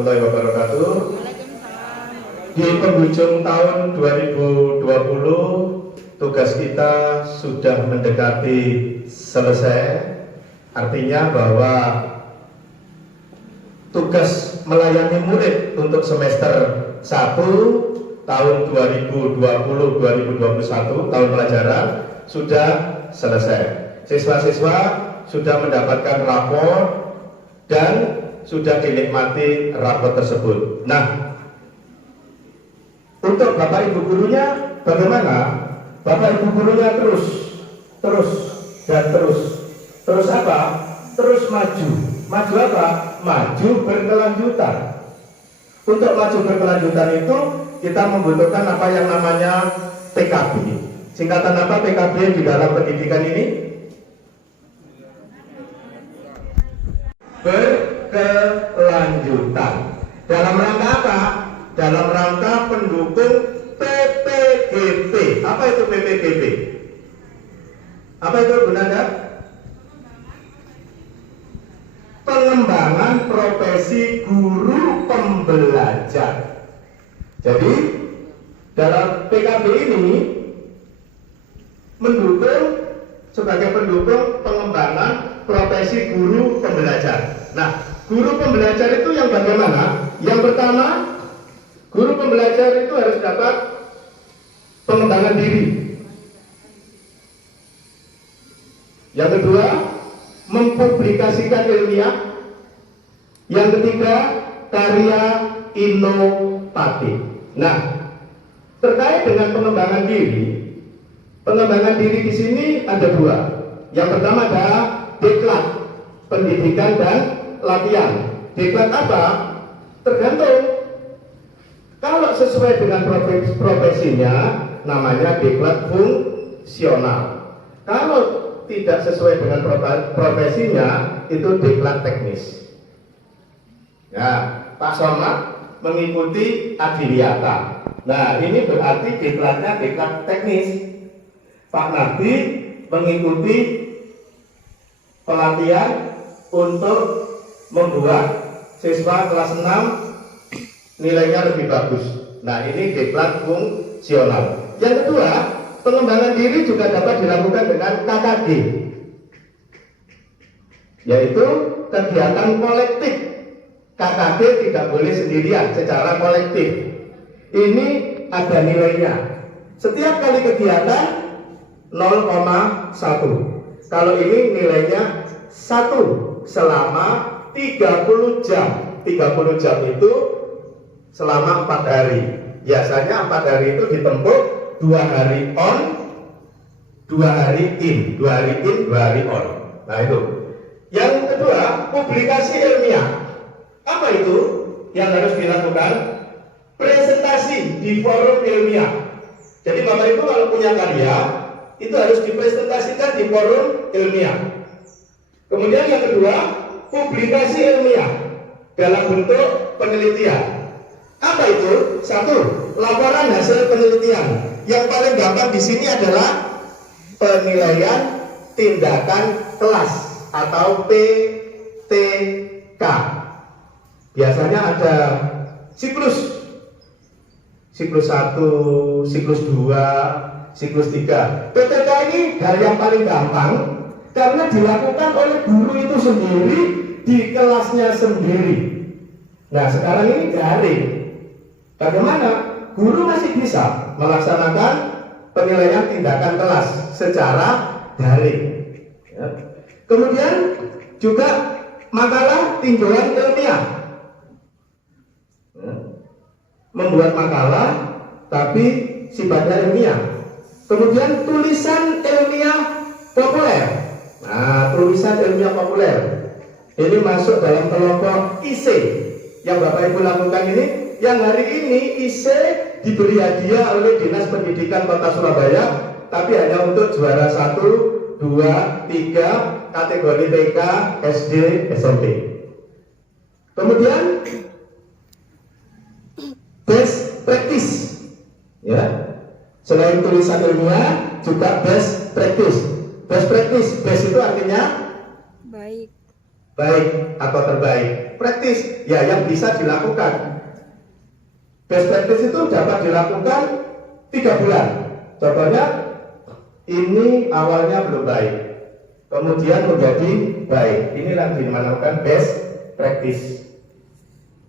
warahmatullahi wabarakatuh. Di penghujung tahun 2020, tugas kita sudah mendekati selesai. Artinya bahwa tugas melayani murid untuk semester 1 tahun 2020-2021 tahun pelajaran sudah selesai. Siswa-siswa sudah mendapatkan rapor dan sudah dinikmati rapor tersebut. Nah, untuk Bapak Ibu gurunya bagaimana? Bapak Ibu gurunya terus apa? Terus maju. Maju apa? Maju berkelanjutan. Untuk maju berkelanjutan itu kita membutuhkan apa yang namanya PKB. Singkatan apa PKB di dalam pendidikan ini? Berkelanjutan. Dalam rangka apa? Dalam rangka pendukung PPGP. Apa itu PPGP? Apa itu Bu Nanda? Pengembangan profesi guru pembelajar. Jadi dalam PKB ini sebagai pendukung pengembangan profesi guru pembelajar. Nah, guru pembelajar itu yang bagaimana? Yang pertama, guru pembelajar itu harus dapat pengembangan diri. Yang kedua, mempublikasikan ilmiah. Yang ketiga, karya inovatif. Nah, terkait dengan pengembangan diri di sini ada dua. Yang pertama adalah diklat, pendidikan dan latihan. Diklat apa? Tergantung. Kalau sesuai dengan profesinya, namanya diklat fungsional. Kalau tidak sesuai dengan profesinya, itu diklat teknis. Ya, Pak Somad mengikuti Adiwiyata. Nah, ini berarti diklatnya diklat teknis. Pak Nabi mengikuti pelatihan untuk membuat siswa kelas 6 nilainya lebih bagus. Nah, ini diklat fungsional. Yang kedua, pengembangan diri juga dapat dilakukan dengan KKG, yaitu kegiatan kolektif. KKG tidak boleh sendirian, secara kolektif. Ini ada nilainya. Setiap kali kegiatan 0,1. Kalau ini nilainya 1 selama 30 jam. 30 jam itu selama 4 hari. Biasanya 4 hari itu ditempuh 2 hari on, 2 hari in, 2 hari in, 2 hari on. Nah itu. Yang kedua, publikasi ilmiah. Apa itu yang harus dilakukan? Presentasi di forum ilmiah. Jadi Bapak Ibu kalau punya karya, itu harus dipresentasikan di forum ilmiah. Kemudian yang kedua, publikasi ilmiah dalam bentuk penelitian. Apa itu? 1. Laporan hasil penelitian. Yang paling gampang di sini adalah penilaian tindakan kelas atau PTK. Biasanya ada siklus 1, siklus 2, siklus 3. PTK ini hal yang paling gampang karena dilakukan oleh guru itu sendiri di kelasnya sendiri. Nah, sekarang ini daring. Bagaimana? Guru masih bisa melaksanakan penilaian tindakan kelas secara daring. Ya. Kemudian juga makalah tinjauan ilmiah. Ya. Membuat makalah tapi sifatnya ilmiah. Kemudian tulisan ilmiah populer. Nah, tulisan ilmiah populer ini masuk dalam kelompok IC. Yang Bapak Ibu lakukan ini, yang hari ini IC diberi hadiah oleh Dinas Pendidikan Kota Surabaya, tapi hanya untuk juara 1, 2, 3 kategori TK, SD, SMP. Kemudian best practice, ya. Selain tulisan ilmiah, juga best practice. Best practice, best itu artinya baik atau terbaik. praktis, ya yang bisa dilakukan. Best practice itu dapat dilakukan 3 bulan. Contohnya, ini awalnya belum baik, kemudian menjadi baik. Inilah dinamakan best practice.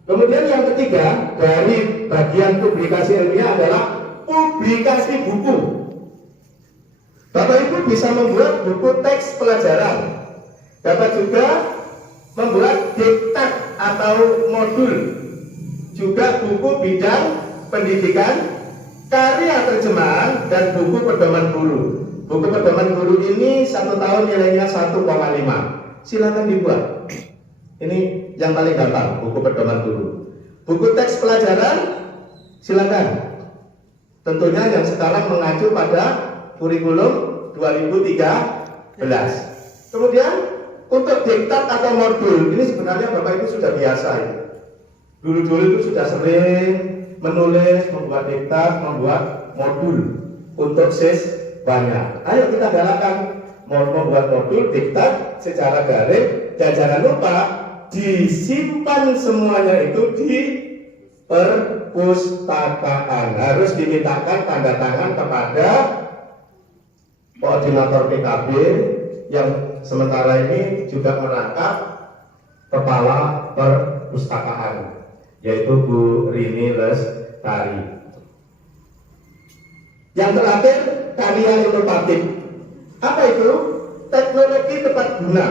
Kemudian yang ketiga dari bagian publikasi ilmiah adalah publikasi buku. Bapak Ibu bisa membuat buku teks pelajaran, dapat juga membuat diktat atau modul, juga buku bidang pendidikan, karya terjemahan, dan buku pedoman guru. Buku pedoman guru ini 1 tahun nilainya 1,5. Silakan dibuat. Ini yang paling gampang, buku pedoman guru. Buku teks pelajaran, silakan. Tentunya yang sekarang mengacu pada kurikulum 2013. Kemudian untuk diktat atau modul, ini sebenarnya Bapak Ibu sudah biasa ya. Dulu-dulu itu sudah sering menulis, membuat diktat, membuat modul untuk siswanya. Ayo kita galakkan membuat modul diktat secara daring, dan jangan lupa disimpan semuanya itu di perpustakaan. Harus dimintakan tanda tangan kepada koordinator PKB yang sementara ini juga merangkap kepala perpustakaan, yaitu Bu Rini Lestari. Yang terakhir, karya inovatif. Apa itu? Teknologi tepat guna,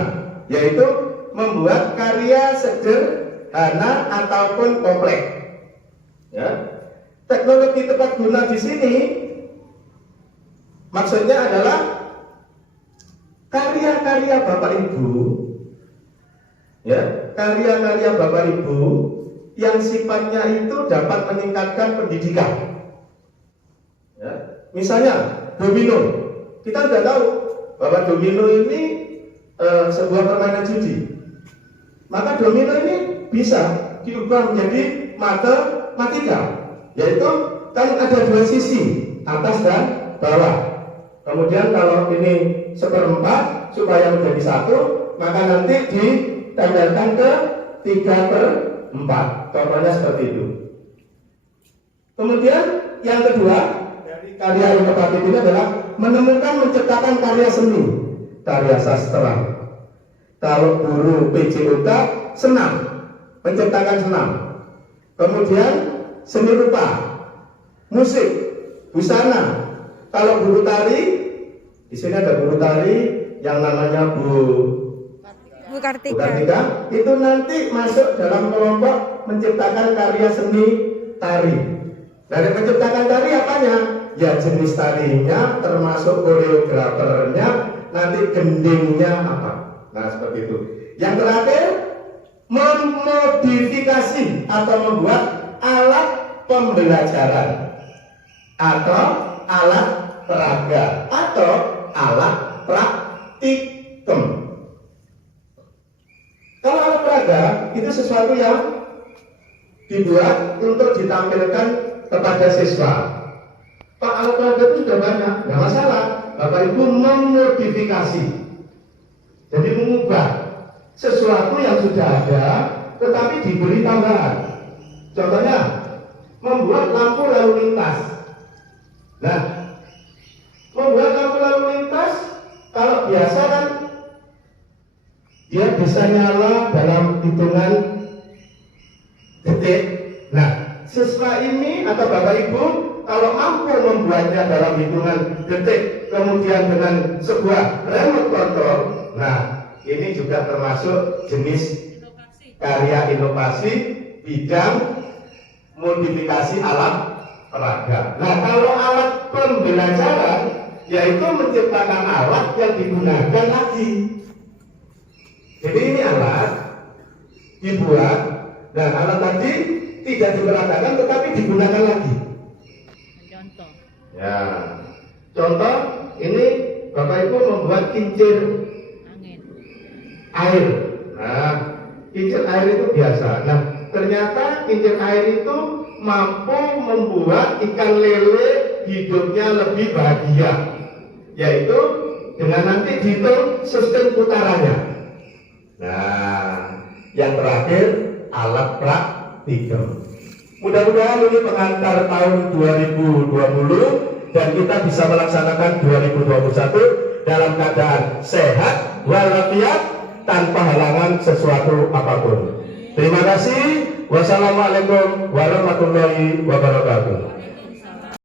yaitu membuat karya sederhana ataupun kompleks. Ya. Teknologi tepat guna di sini maksudnya adalah karya-karya Bapak Ibu, ya, karya-karya Bapak Ibu yang sifatnya itu dapat meningkatkan pendidikan. Ya. Misalnya domino, kita sudah tahu bahwa domino ini sebuah permainan judi. Maka domino ini bisa diubah menjadi matematika, yaitu kan ada 2 sisi, atas dan bawah. Kemudian kalau ini 1/4 supaya menjadi 1, maka nanti ditambahkan ke 3/4. Contohnya seperti itu. Kemudian yang kedua dari karya inovatif ini adalah menemukan menciptakan karya seni, karya sastra. Kalau guru PJOK senam, menciptakan senam. Kemudian seni rupa, musik, busana. Kalau guru tari, di sini ada guru tari yang namanya Bu Kartika, itu nanti masuk dalam kelompok menciptakan karya seni tari. Dari menciptakan tari apanya? Ya jenis tarinya, termasuk koreografernya, nanti gendingnya apa. Nah seperti itu. Yang terakhir, memodifikasi atau membuat alat pembelajaran atau alat peraga atau alat praktikum. Kalau alat peraga itu sesuatu yang dibuat untuk ditampilkan kepada siswa. Pak, alat peraga itu sudah banyak, nggak masalah. Bapak Ibu memodifikasi, jadi mengubah sesuatu yang sudah ada, tetapi diberi tambahan. Contohnya, membuat lampu lalu lintas. Nah, membuat lampu lalu lintas, kalau biasa kan dia bisa nyala dalam hitungan detik. Nah, siswa ini atau Bapak Ibu kalau mampu membuatnya dalam hitungan detik, kemudian dengan sebuah remote control, nah ini juga termasuk jenis karya inovasi bidang modifikasi alat peraga. Nah, kalau alat pembelajaran, yaitu menciptakan alat yang digunakan lagi. Jadi ini alat dibuat, dan alat tadi tidak diperagakan tetapi digunakan lagi. Contoh. Ya, contoh ini Bapak Ibu membuat kincir Angin. air. Nah, kincir air itu biasa. Nah, ternyata kincir air itu mampu membuat ikan lele hidupnya lebih bahagia, yaitu dengan nanti dihitung sistem putarannya. Nah, yang terakhir alat praktikum. Mudah-mudahan ini pengantar tahun 2020 dan kita bisa melaksanakan 2021 dalam keadaan sehat walafiat tanpa halangan sesuatu apapun. Terima kasih. Wassalamualaikum warahmatullahi wabarakatuh.